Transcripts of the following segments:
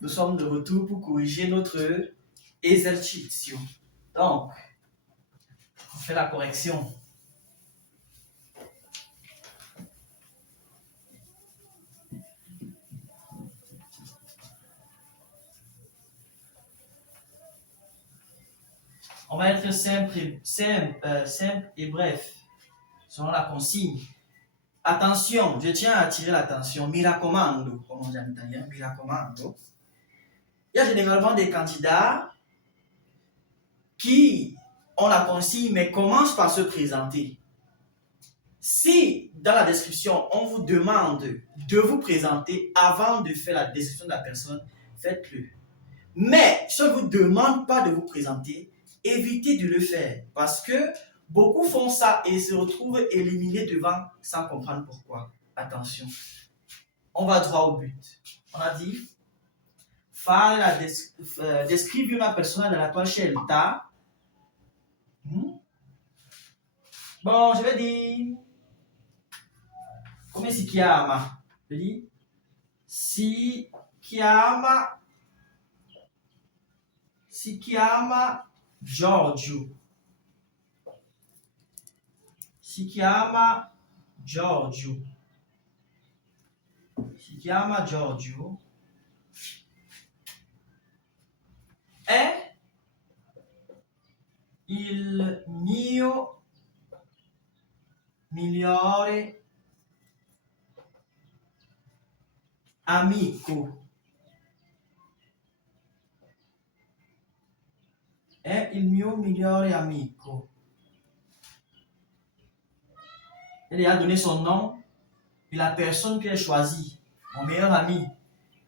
Nous sommes de retour pour corriger notre exercicio. Donc, on fait la correction. On va être simple et bref, selon la consigne. Attention, je tiens à attirer l'attention. Mi raccomando, comme on dit en italien, mi raccomando. Il y a généralement des candidats qui ont la consigne mais commencent par se présenter. Si dans la description, on vous demande de vous présenter avant de faire la description de la personne, faites-le. Mais si on ne vous demande pas de vous présenter, évitez de le faire parce que beaucoup font ça et se retrouvent éliminés devant sans comprendre pourquoi. Attention, on va droit au but. On a dit descrivere una persona della tua scelta. Bon, je vais dire come si chiama? Je dis si chiama Giorgio. Si chiama Giorgio. Si chiama Giorgio. È il mio migliore amico. È il mio migliore amico. Elle a donné son nom et la personne qu'elle choisit. Mon meilleur ami.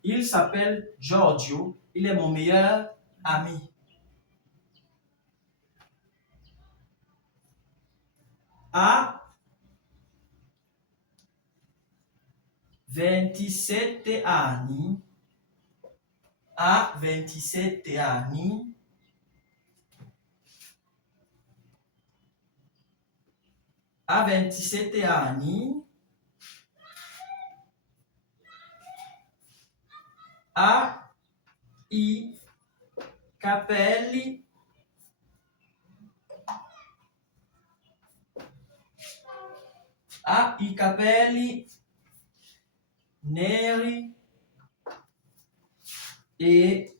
Il s'appelle Giorgio. Il est mon meilleur ami. Ha 27 anni. Ha 27 anni. Ha 27 anni. Ha i capelli neri e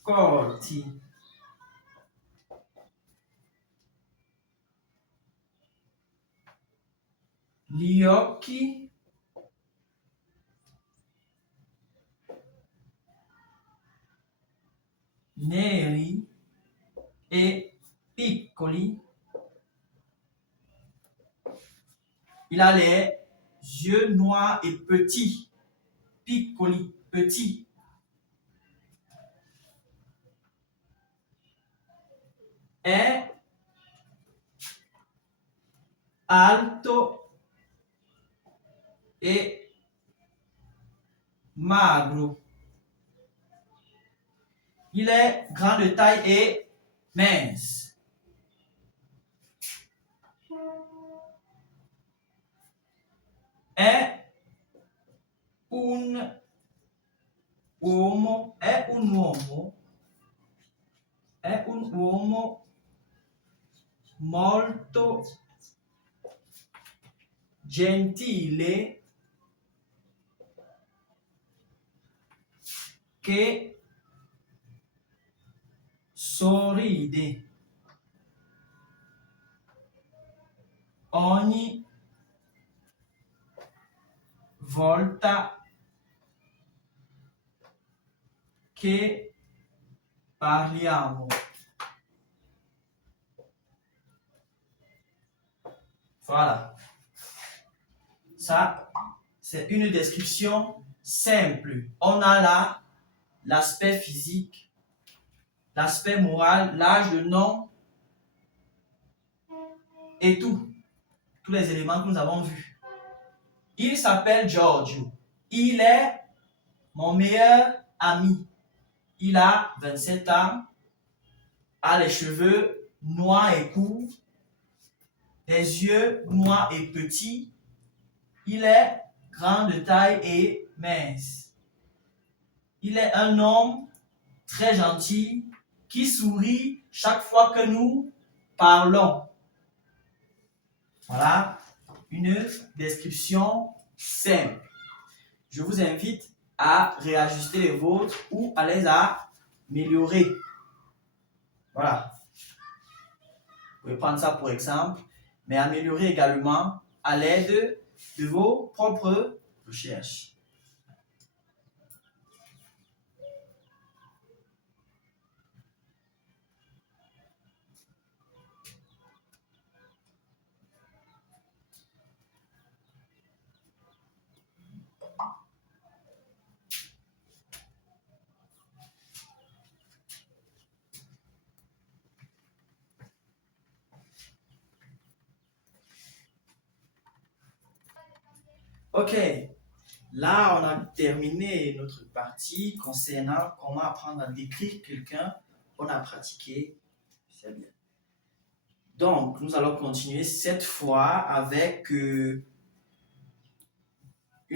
corti. Gli occhi neri e piccoli. Il a les yeux noirs et petits. Piccoli, petits. È alto e magro. Il est grand de taille et mince. È un uomo molto gentile che sorride ogni volta che parliamo. Voilà. Ça, c'est une description simple. On a là l'aspect physique, l'aspect moral, l'âge, le nom et tout. Tous les éléments que nous avons vus. Il s'appelle Giorgio. Il est mon meilleur ami. Il a 27 ans, a les cheveux noirs et courts, les yeux noirs et petits. Il est grand de taille et mince. Il est un homme très gentil qui sourit chaque fois que nous parlons. Voilà une description simple. Je vous invite à réajuster les vôtres ou à les améliorer. Voilà. Vous pouvez prendre ça pour exemple, mais améliorer également à l'aide de vos propres recherches. Ok, là on a terminé notre partie concernant comment apprendre à décrire quelqu'un qu'on a pratiqué. C'est bien. Donc, nous allons continuer cette fois avec une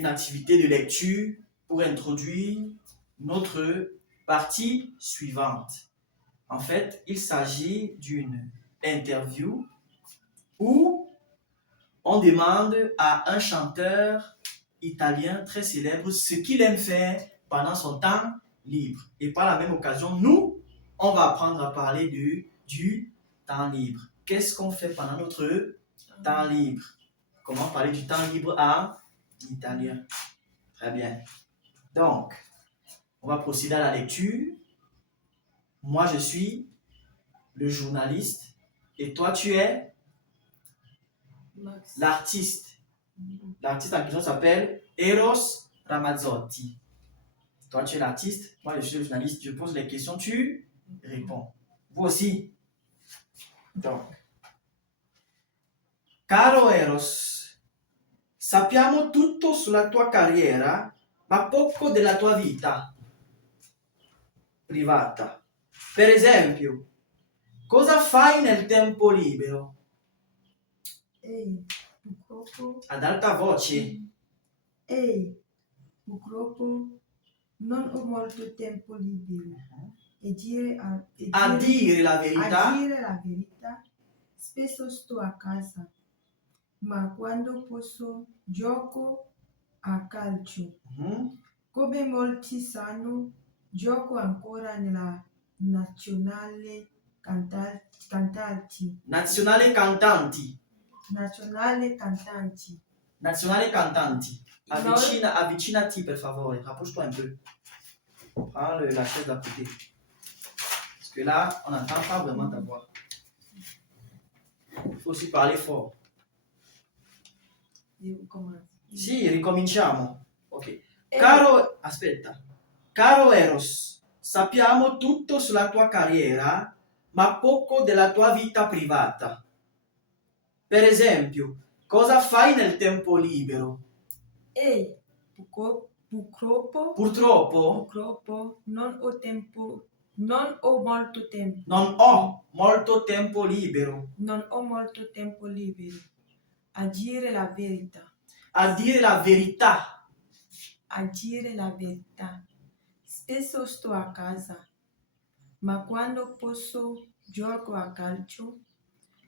activité de lecture pour introduire notre partie suivante. En fait, il s'agit d'une interview où on demande à un chanteur italien très célèbre ce qu'il aime faire pendant son temps libre. Et par la même occasion, nous, on va apprendre à parler du temps libre. Qu'est-ce qu'on fait pendant notre temps libre? Comment parler du temps libre en italien? Très bien. Donc, on va procéder à la lecture. Moi, je suis le journaliste et toi, tu es l'artiste. L'artiste en question s'appelle Eros Ramazzotti. Toi, tu es l'artiste, moi, je suis le journaliste. Je pose les questions, tu réponds. Vous aussi. Donc, caro Eros, sappiamo tutto sulla tua carriera, ma poco della tua vita privata. Per esempio, cosa fai nel tempo libero? Purtroppo, Ad alta voce. purtroppo non ho molto tempo libero e A dire la verità, a dire la verità, spesso sto a casa, ma quando posso gioco a calcio. Mhm. Come molti sanno, gioco ancora nella nazionale cantanti. Nazionale cantanti. Nazionale cantanti. Nazionale cantanti. Avvicinati per favore, rapproche-toi un peu. Prends la chaise d'à côté. Parce que là, on n'entend pas vraiment ta voix. Il faut aussi parler fort. Sì, ricominciamo. Ok. Caro, aspetta. Caro Eros, sappiamo tutto sulla tua carriera, ma poco della tua vita privata. Per esempio, cosa fai nel tempo libero? Purtroppo non ho tempo, non ho molto tempo. Non ho molto tempo libero. Non ho molto tempo libero. A dire la verità. A dire la verità. A dire la verità. Spesso sto a casa, ma quando posso gioco a calcio.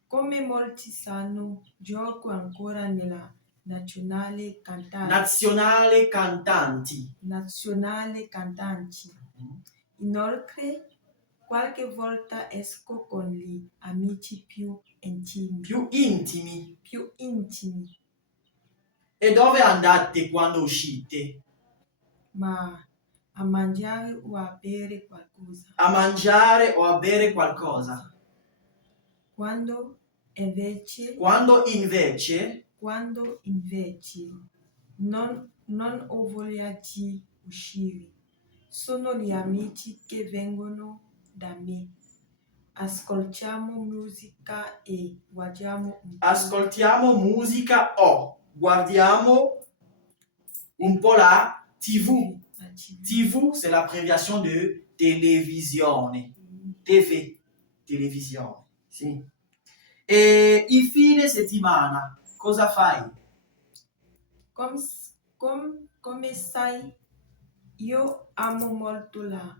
Come molti sanno, gioco ancora nella nazionale cantanti. Nazionale cantanti. Nazionale cantanti. Inoltre, qualche volta esco con gli amici più intimi. Più intimi. Più intimi. E dove andate quando uscite? Ma a mangiare o a bere qualcosa. A mangiare o a bere qualcosa. Quando invece non ho voglia di uscire. Sono gli amici che vengono da me. Ascoltiamo musica e guardiamo un po'. Ascoltiamo musica o guardiamo un po' la TV. TV, c'est l'abbréviation de televisione. TV, televisione. Sì. E il fine settimana, cosa fai? Come sai, io amo molto la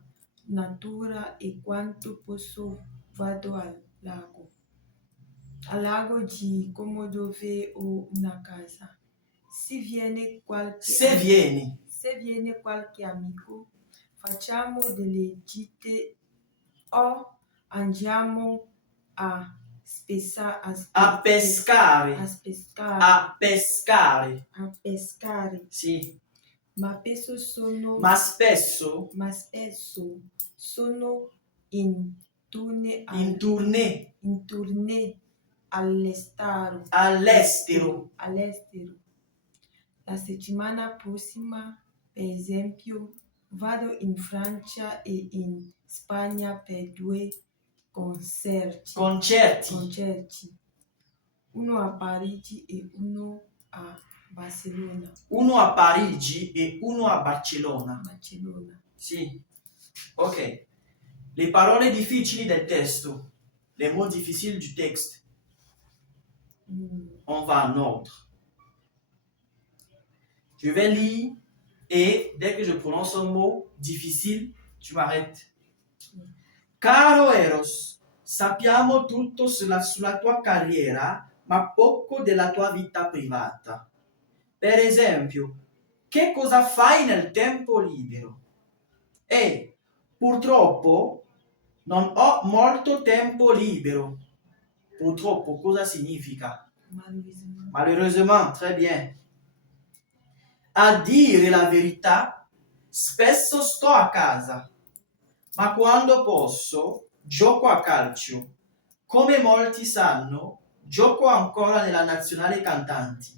natura e quanto posso vado al lago di Como dove ho una casa. Se viene Se vieni, qualche amico, facciamo delle gite o andiamo a, a pescare, a pescare. a pescare. A pescare. Sì, Ma spesso ma spesso sono in tournée in tournée all'estero. all'estero. La settimana prossima, per esempio, vado in Francia e in Spagna per 2 concerti. Uno a Parigi e uno a Barcellona. Uno a Parigi e uno a Barcellona. Sì, ok. Les paroles difficili del testo. Les mots difficiles du texte. On va en ordre. Je vais lire et dès que je prononce un mot difficile, tu m'arrêtes. Caro Eros, sappiamo tutto sulla tua carriera, ma poco della tua vita privata. Per esempio, che cosa fai nel tempo libero? E purtroppo non ho molto tempo libero. Purtroppo cosa significa? Malheureusement, très bien. A dire la verità, spesso sto a casa, ma quando posso gioco a calcio. Come molti sanno, gioco ancora nella nazionale cantanti.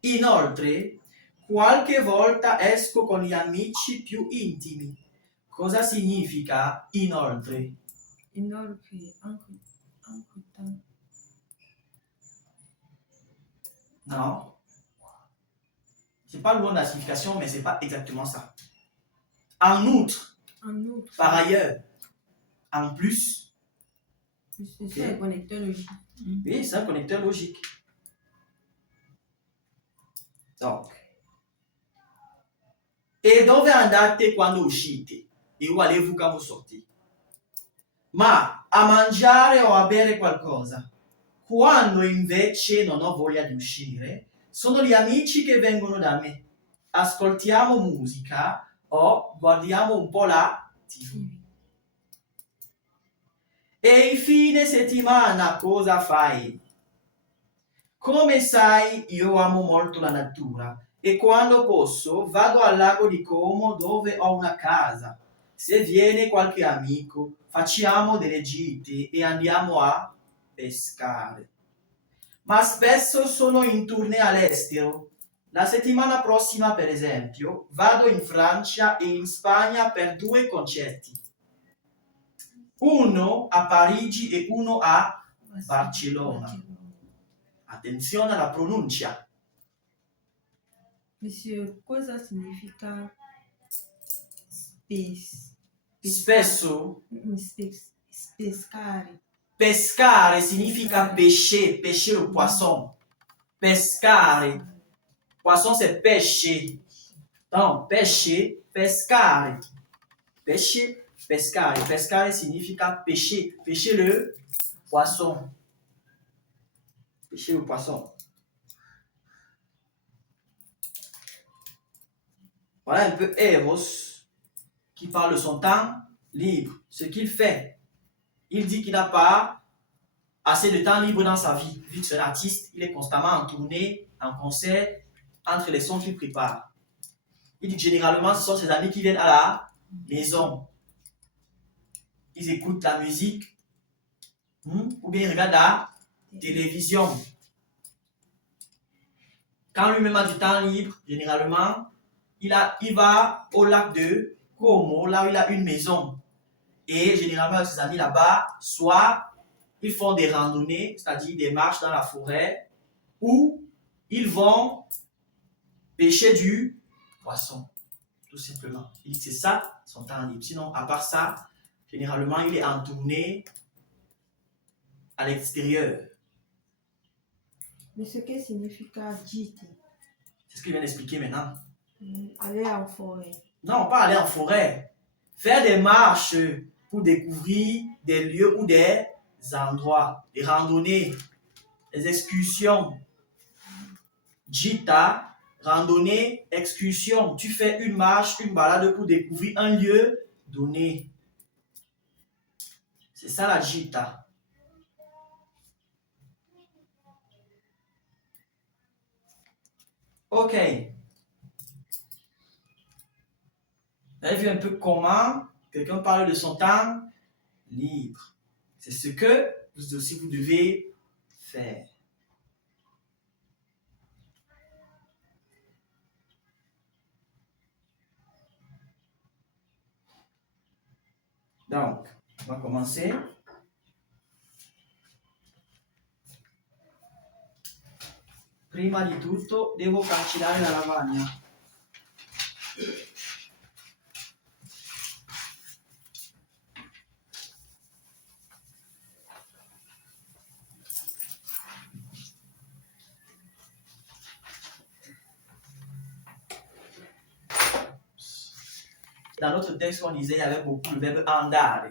Inoltre, qualche volta esco con gli amici più intimi. Cosa significa inoltre? Inoltre, anche tanto. Non. C'est pas loin de la signification, mais c'est pas exactement ça. En outre, par ailleurs, en plus. C'est un connecteur logique. Oui, c'est un connecteur logique. Donc, e dove andate quando uscite? E où allez-vous quand vous sortez? Ma a mangiare o a bere qualcosa? Quando invece non ho voglia di uscire, sono gli amici che vengono da me. Ascoltiamo musica o guardiamo un po' la TV. E in fine settimana cosa fai? Come sai, io amo molto la natura e quando posso vado al lago di Como dove ho una casa. Se viene qualche amico, facciamo delle gite e andiamo a pescare. Ma spesso sono in tournée all'estero. La settimana prossima, per esempio, vado in Francia e in Spagna per 2 concerti. Uno a Parigi e uno a Barcellona. Attenzione alla pronuncia. Monsieur, cosa significa Spesso pescare? pescare significa pêcher, pêcher le poisson. Pescare. Poisson c'est pêcher. Donc, pêcher, pescare. Pêcher, pescare. Pescare significa pêcher. Pêcher le poisson. Pêcher le poisson. Voilà un peu Eros qui parle de son temps libre, ce qu'il fait. Il dit qu'il n'a pas assez de temps libre dans sa vie. Vu que c'est un artiste, il est constamment en tournée, en concert, entre les sons qu'il prépare. Il dit que généralement, ce sont ses amis qui viennent à la maison. Ils écoutent la musique ou bien ils regardent la télévision. Quand lui-même a du temps libre, généralement, il va au lac de Como, là où il a une maison. Et généralement, avec ses amis là-bas, soit ils font des randonnées, c'est-à-dire des marches dans la forêt, ou ils vont pêcher du poisson, tout simplement. Il dit que c'est ça son temps libre. Sinon, à part ça, généralement, il est en tournée à l'extérieur. Mais ce que significa gite? C'est ce qu'il vient d'expliquer maintenant. Aller en forêt. Non, pas aller en forêt. Faire des marches pour découvrir des lieux ou des endroits, des randonnées, des excursions. Gita, randonnée, excursion. Tu fais une marche, une balade pour découvrir un lieu donné. C'est ça la gita. Ok. Vous avez vu un peu comment quelqu'un parle de son temps libre. C'est ce que vous aussi vous devez faire. Donc, on va commencer. Prima di tutto devo cancellare la lavagna. Dans notre texte qu'on disait, il y avait beaucoup le verbe andare.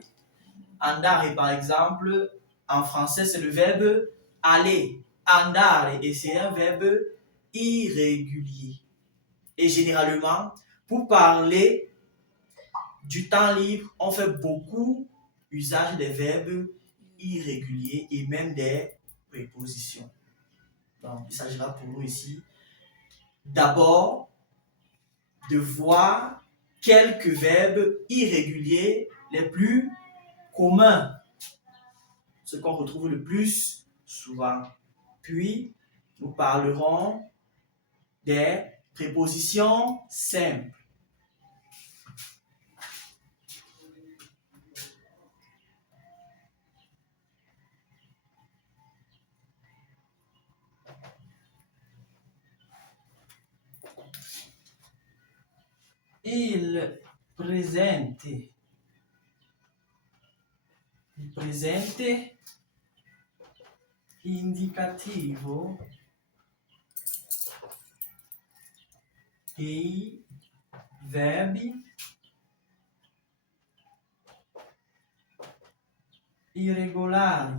Andare, par exemple, en français, c'est le verbe aller. Andare, et c'est un verbe irrégulier. Et généralement, pour parler du temps libre, on fait beaucoup usage des verbes irréguliers et même des prépositions. Donc, il s'agira pour nous ici d'abord de voir quelques verbes irréguliers les plus communs, ce qu'on retrouve le plus souvent. Puis, nous parlerons des prépositions simples. Il presente indicativo dei verbi irregolari.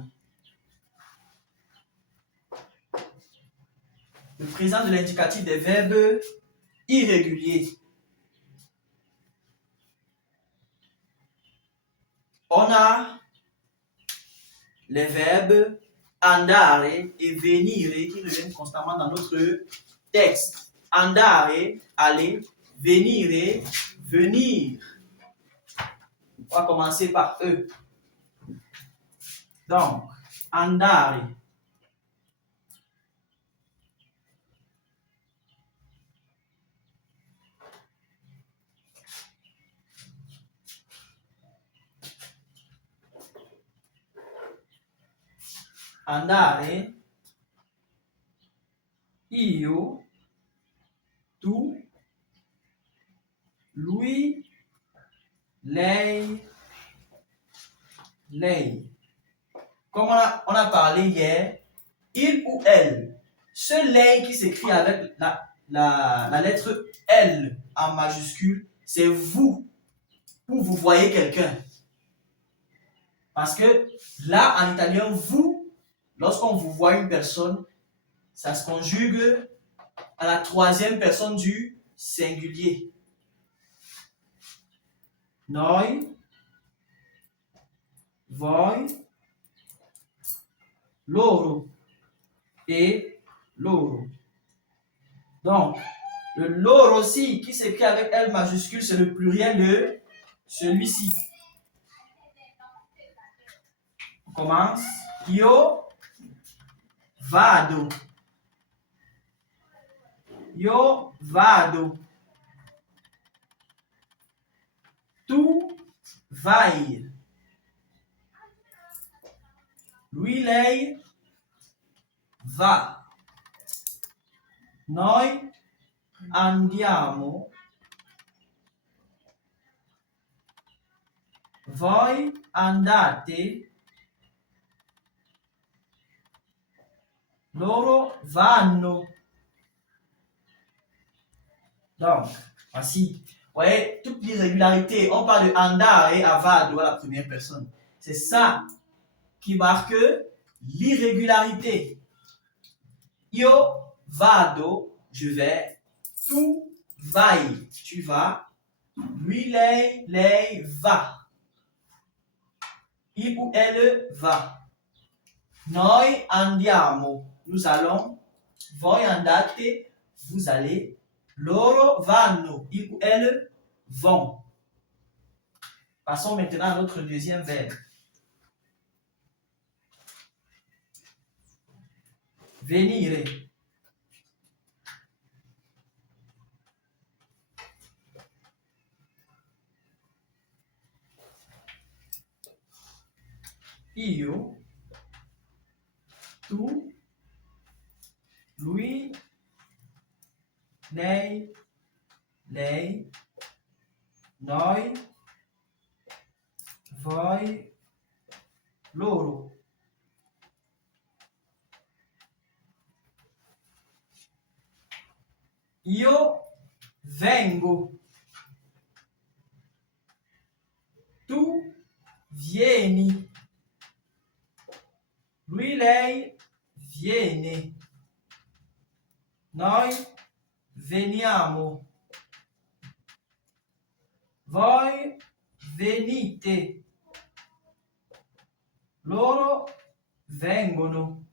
Le présent de l'indicatif des verbes irréguliers. On a les verbes andare et venire qui reviennent constamment dans notre texte. Andare, aller, venire, venir. On va commencer par eux. Donc, andare. Andare, io, tu, lui, lei, lei. Comme on a parlé hier, il ou elle. Ce lei qui s'écrit avec la lettre L en majuscule, c'est vous, où vous voyez quelqu'un. Parce que là, en italien, vous, lorsqu'on vous voit une personne, ça se conjugue à la troisième personne du singulier. Noi, voi, loro et loro. Donc, le loro aussi, qui s'écrit avec L majuscule, c'est le pluriel de celui-ci. On commence. Io vado. Io vado. Tu vai. Lui, lei va. Noi andiamo. Voi andate. Loro vanno. Donc, voici. voyez, toute l'irrégularité, on parle de andare et avado à la première personne. C'est ça qui marque l'irrégularité. Io vado, je vais. Tu vai, tu vas. Lui, lei va. Il ou elle va. Noi andiamo, nous allons. Voi andate, vous allez. Loro vanno, ils ou elles vont. Passons maintenant à notre deuxième verbe. Venire. Io, tu, lui, lei, noi, voi, loro. Io vengo. Tu vieni. Lui, lei viene. Noi veniamo. Voi venite. Loro vengono.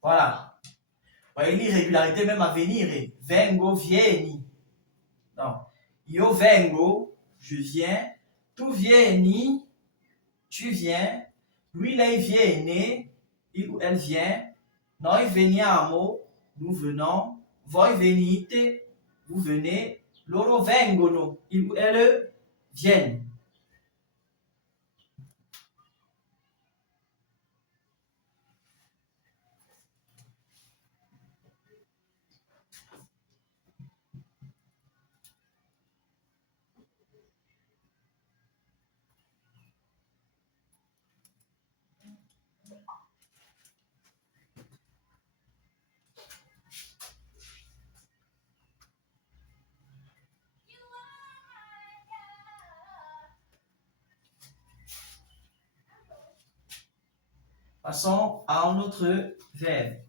Voilà. Voyez l'irrégularité même à venir. Vengo, vieni. Non. Io vengo, je viens. Tu vieni, tu viens. Lui, lei viene, il ou elle vient. Noi veniamo, nous venons. Voi venite, vous venez. Loro vengono, ils ou elles viennent. Passons à un autre verbe.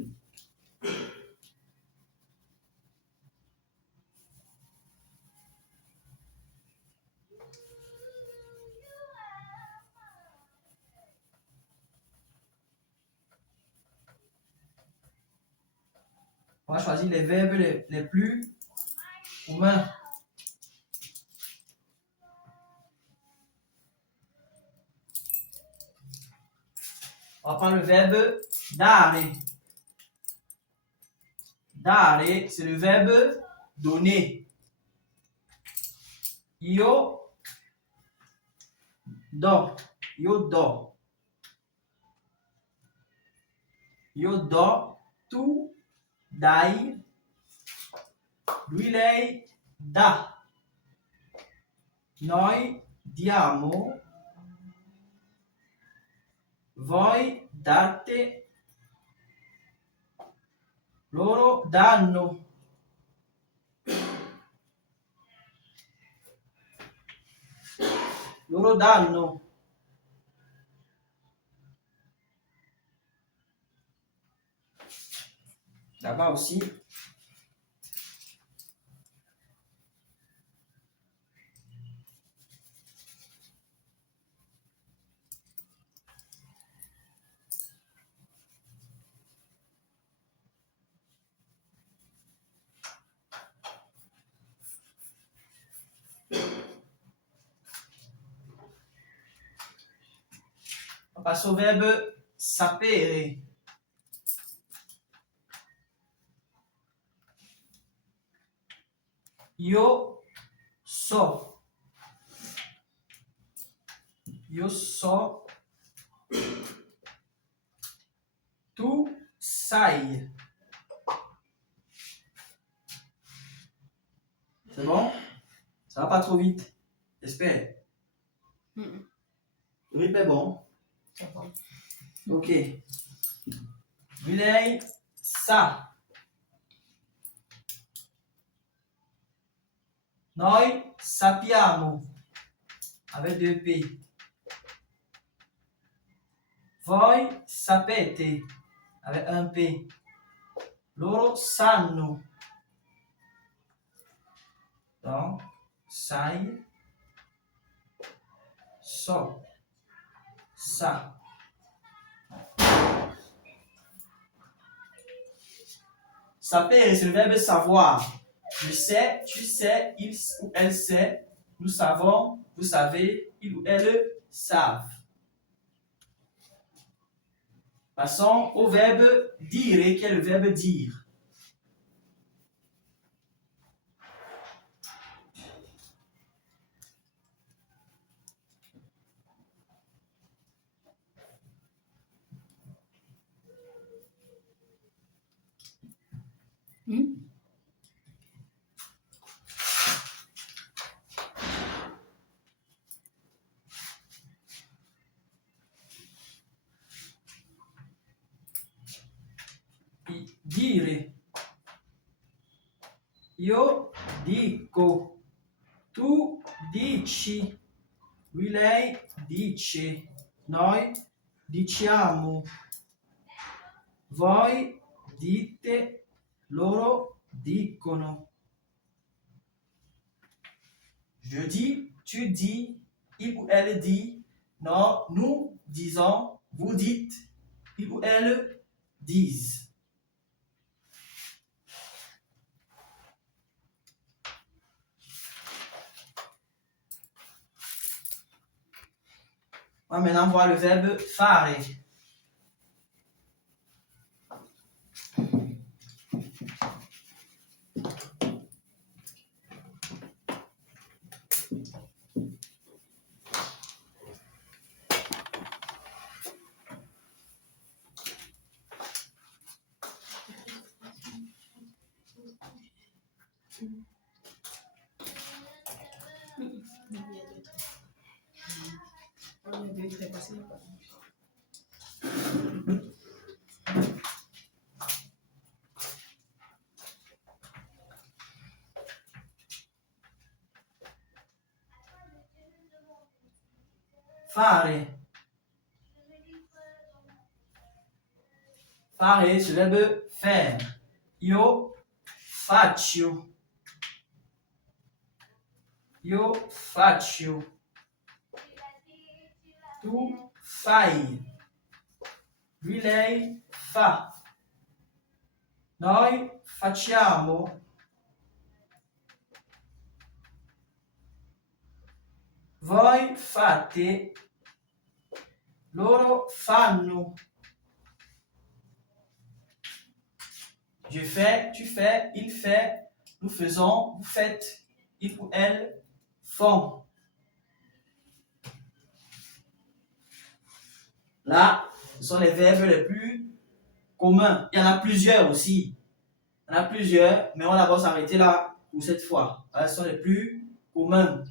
On va choisir les verbes les plus communs. On va prendre le verbe dare. Dare, c'est le verbe donner. Io do. Io do. Io do. Tu dai. Lui, lei dà. Noi diamo. Voi date. Loro danno. Loro danno. Là-bas aussi. On passe au verbe sapere. Io so. Io so. Tu sai. C'est bon? Ça va pas trop vite. J'espère. Le rythme est bon. C'est bon. Ok. Lui, lei sa. Noi sappiamo, avec 2 P. Voi sapete, avec 1 P. Loro sanno. Donc, sai, so, sa. Sapere, c'est le verbe savoir. Je sais, tu sais, il ou elle sait, nous savons, vous savez, il ou elle savent. Passons au verbe dire, qui est le verbe dire. Dire. Io dico, tu dici, lui lei dice, noi diciamo, voi dite, loro dicono. Je dis, tu dis, il ou elle dit, non, nous disons, vous dites, il ou elle disent. On va maintenant voir le verbe fare. Fare. Fare, c'est le verbe faire. Io faccio. Io faccio. Tu fai. Lui, lei fa. Noi facciamo. Voi fate. Loro fanno. Je fais, tu fais, il fait, nous faisons, vous faites, il ou elle font. Là, ce sont les verbes les plus communs. Il y en a plusieurs aussi. Il y en a plusieurs, mais on va d'abord s'arrêter là pour cette fois. Là, ce sont les plus communs.